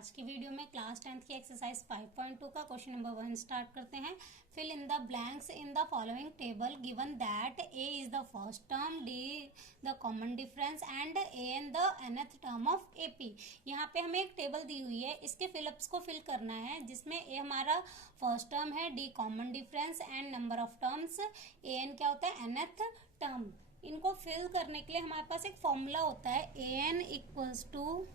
आज की वीडियो में क्लास 10th की एक्सरसाइज 5.2 का क्वेश्चन नंबर 1 स्टार्ट करते हैं। Fill in the blanks in the following table given that a is the first term, d the common difference and a n the nth term of A P. यहाँ पे हमें एक table दी हुई है, इसके fill-ups को फिल करना है, जिसमें ए हमारा फर्स्ट टर्म है, d common difference and number of terms, a n क्या होता है nth टर्म। इनको फिल करने के लिए हमारे पास एक फॉर्मूला होता है a n equals to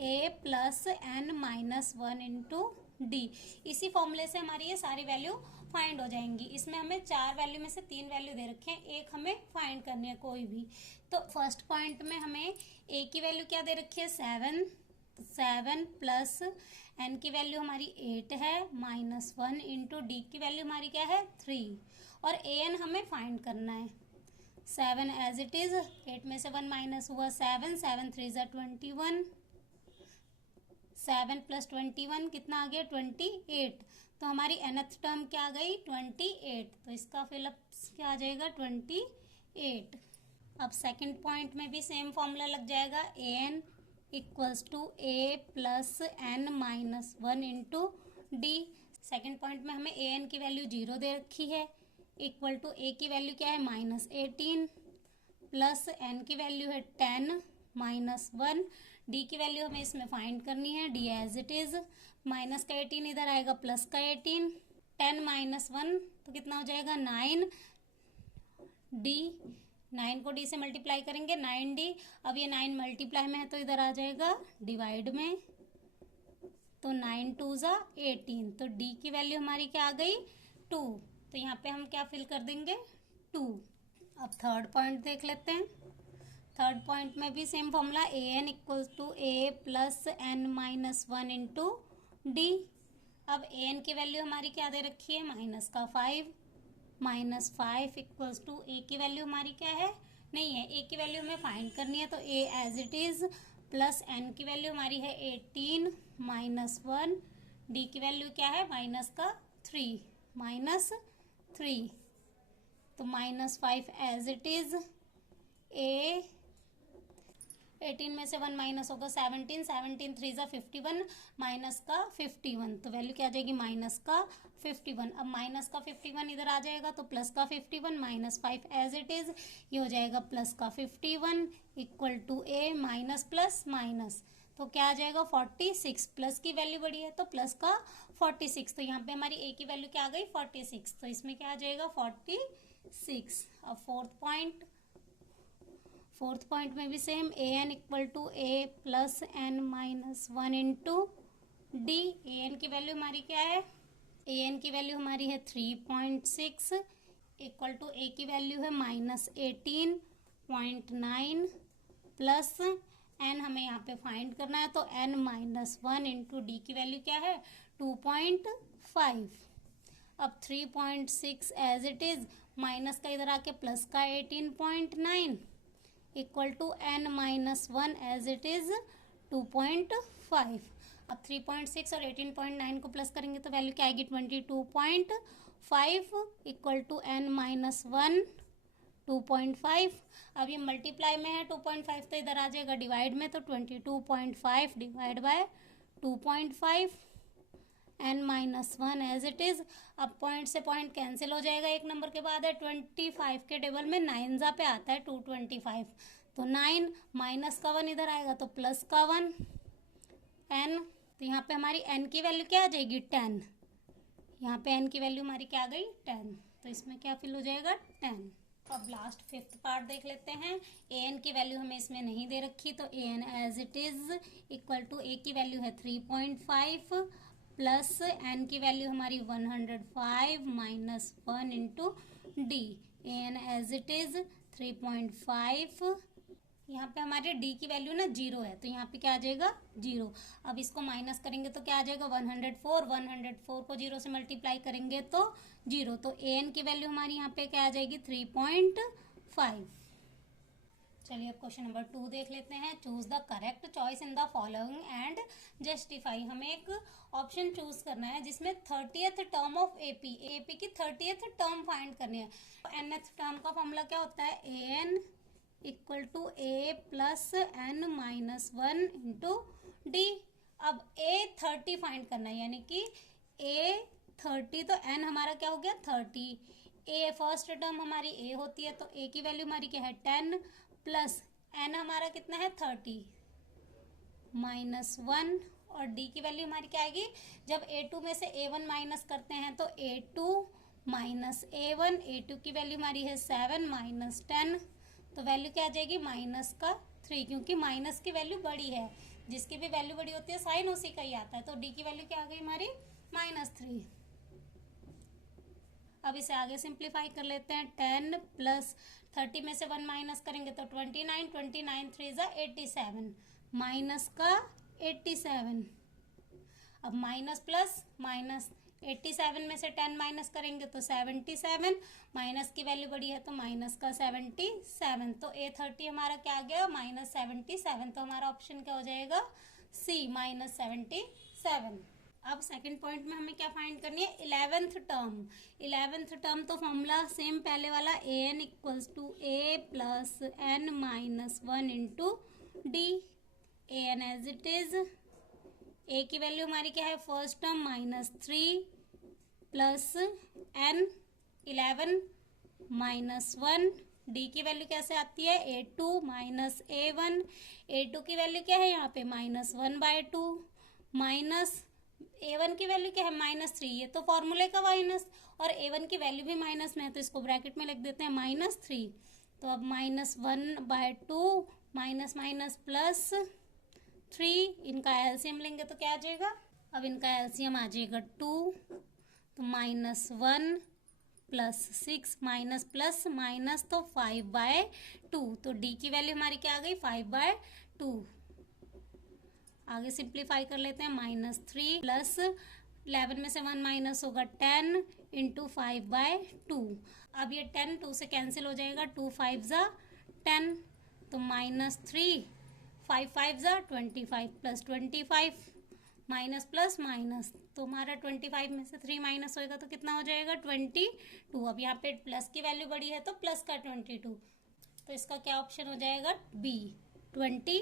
a plus n minus one into d. इसी फॉर्मूले से हमारी ये सारी वैल्यू फाइंड हो जाएंगी। इसमें हमें 4 वैल्यू में से 3 वैल्यू दे रखे हैं, एक हमें फाइंड करनी है कोई भी। तो फर्स्ट पॉइंट में हमें ए की वैल्यू क्या दे रखी है 7 प्लस एन की वैल्यू हमारी 8 है माइनस 1 इंटू डी की वैल्यू हमारी क्या है 3 और ए एन हमें फाइंड करना है। 7 एज इट इज, 8 में से 1 माइनस हुआ 7 3 ज़ा 21, 7 प्लस 21 कितना आ गया 28। तो हमारी nth टर्म क्या आ गई 28, तो इसका फिलअप क्या आ जाएगा 28। अब सेकंड पॉइंट में भी सेम फॉर्मूला लग जाएगा, a n equals to a plus n minus 1 into d. Second point में हमें ए एन की वैल्यू 0 दे रखी है, इक्वल टू ए की वैल्यू क्या है माइनस 18 प्लस एन की वैल्यू है 10 माइनस 1, डी की वैल्यू हमें इसमें फाइंड करनी है, d as it is, minus का 18 इधर आएगा प्लस का 18, 10 माइनस 1 तो कितना हो जाएगा 9 डी, 9 को डी से मल्टीप्लाई करेंगे 9 डी। अब ये 9 मल्टीप्लाई में है तो इधर आ जाएगा डिवाइड में, तो 9 2 ज़ा 18, तो डी की वैल्यू हमारी क्या आ गई 2। तो यहाँ पे हम क्या फिल कर देंगे 2। अब थर्ड पॉइंट देख लेते हैं। थर्ड पॉइंट में भी same formula, a n equals to a plus n minus 1 into d. अब ए एन की वैल्यू हमारी क्या दे रखी है माइनस का 5, माइनस 5 इक्वल्स टू ए की वैल्यू हमारी क्या है नहीं है, ए की वैल्यू हमें फाइंड करनी है, तो a as it is plus n की वैल्यू हमारी है 18 माइनस 1, डी की वैल्यू क्या है माइनस का 3, तो माइनस 5 एज इट इज, ए 18 में से 1 माइनस होगा 17 3 ज़ा 51 माइनस का 51, तो वैल्यू क्या आ जाएगी माइनस का 51। अब माइनस का 51 इधर आ जाएगा तो प्लस का 51 माइनस 5 एज इट इज, ये हो जाएगा प्लस का 51 equal to a minus plus minus, तो क्या आ जाएगा 46, प्लस की वैल्यू बड़ी है तो प्लस का 46, तो यहाँ पे हमारी ए की वैल्यू क्या आ गई 46, तो इसमें क्या आ जाएगा 46। अब फोर्थ पॉइंट में भी same, a n equal to a plus n minus 1 into d. A n की वैल्यू हमारी क्या है, ए एन की वैल्यू हमारी है 3.6 इक्वल टू ए की वैल्यू है माइनस 18.9 प्लस एन हमें यहाँ पे फाइंड करना है, तो एन माइनस 1 इंटू डी की वैल्यू क्या है 2.5। अब 3.6 एज इट इज, माइनस का इधर आके प्लस का 18.9 equal to n minus 1 as it is 2.5। अब 3.6 और 18.9 को प्लस करेंगे तो वैल्यू क्या आएगी 22.5 इक्वल टू एन माइनस 1 2.5। अब ये मल्टीप्लाई में है 2.5 तो इधर आ जाएगा डिवाइड में, तो 22.5 divide by 2.5 n minus 1 as it is. अब पॉइंट से पॉइंट कैंसिल हो जाएगा, एक नंबर के बाद है 25 के टेबल में 9 ज़ा पे आता है 225, तो 9 माइनस का 1 इधर आएगा तो प्लस का 1 एन, तो यहाँ पे हमारी एन की वैल्यू क्या आ जाएगी 10, यहाँ पे एन की वैल्यू हमारी क्या आ गई 10, तो इसमें क्या फिल हो जाएगा 10। अब लास्ट फिफ्थ पार्ट देख लेते हैं। ए एन की वैल्यू हमें इसमें नहीं दे रखी, तो a n as it is equal to a की वैल्यू है 3.5 प्लस एन की वैल्यू हमारी 105 minus 1 into d. A n as it is 3.5, यहाँ पे हमारे डी की वैल्यू ना 0 है, तो यहाँ पे क्या आ जाएगा 0। अब इसको माइनस करेंगे तो क्या आ जाएगा 104 को 0 से मल्टीप्लाई करेंगे तो 0, तो ए एन की वैल्यू हमारी यहाँ पे क्या आ जाएगी 3.5। चलिए अब क्वेश्चन नंबर 2 देख लेते हैं। Choose the correct choice in the following and justify. हमें एक ऑप्शन चूज करना है जिसमें 30th टर्म ऑफ एपी की 30th टर्म फाइंड करनी है। nth टर्म का फॉर्मूला क्या होता है, a n equal to a plus n minus 1 into d. अब एथ A30 फाइंड करना है, यानी कि A30, तो n हमारा क्या हो गया 30। ए फर्स्ट टर्म हमारी a होती है, तो a की वैल्यू हमारी क्या है 10 प्लस n हमारा कितना है 30 -1, और d की वैल्यू हमारी क्या आएगी, जब a2 में से a1 माइनस करते हैं तो a2 माइनस a1, a2 की वैल्यू हमारी है 7 माइनस 10, तो वैल्यू क्या आ जाएगी -3, क्योंकि माइनस की वैल्यू बड़ी है, जिसकी भी वैल्यू बड़ी होती है साइन उसी का ही आता है, तो d की वैल्यू क्या आ गई हमारी -3। अब इसे आगे सिंप्लीफाई कर लेते हैं, 10 प्लस 30 में से 1 माइनस करेंगे तो 29, 29 3 ज़ा 87, माइनस का 87। अब माइनस प्लस माइनस, 87 में से 10 माइनस करेंगे तो 77, माइनस की वैल्यू बड़ी है तो माइनस का 77, तो A30 हमारा क्या आ गया -77, तो हमारा ऑप्शन क्या हो जाएगा सी -77। अब सेकंड पॉइंट में हमें क्या फाइंड करनी है 11th टर्म। 11th टर्म तो फॉर्मूला सेम पहले वाला an equals to a plus n minus 1 into d. an as it is, a की वैल्यू हमारी क्या है first term -3 plus n 11 minus 1, d की वैल्यू कैसे आती है a2 माइनस a1, a2 की वैल्यू क्या है यहाँ पे -1/2 माइनस a1 की वैल्यू क्या है -3, ये तो फॉर्मूले का माइनस, और a1 की वैल्यू भी माइनस में है तो इसको ब्रैकेट में लिख देते हैं -3, तो अब -1/2 माइनस माइनस प्लस 3, इनका एलसीएम लेंगे तो क्या आ जाएगा, अब इनका एलसीएम आ जाएगा 2, तो -1 प्लस 6 माइनस प्लस माइनस तो 5/2, तो डी की वैल्यू हमारी क्या आ गई 5/2। आगे सिंप्लीफाई कर लेते हैं, -3 प्लस 11 में से 1 माइनस होगा 10 इंटू 5/2। अब ये 10 2 से कैंसिल हो जाएगा, 2 5 ज़ा 10, तो -3 5 5 ज़ा 25 प्लस 25, माइनस प्लस माइनस, तो हमारा 25 में से 3 माइनस होएगा तो कितना हो जाएगा 22। अब यहाँ पे प्लस की वैल्यू बड़ी है तो प्लस का 22, तो इसका क्या ऑप्शन हो जाएगा बी 22।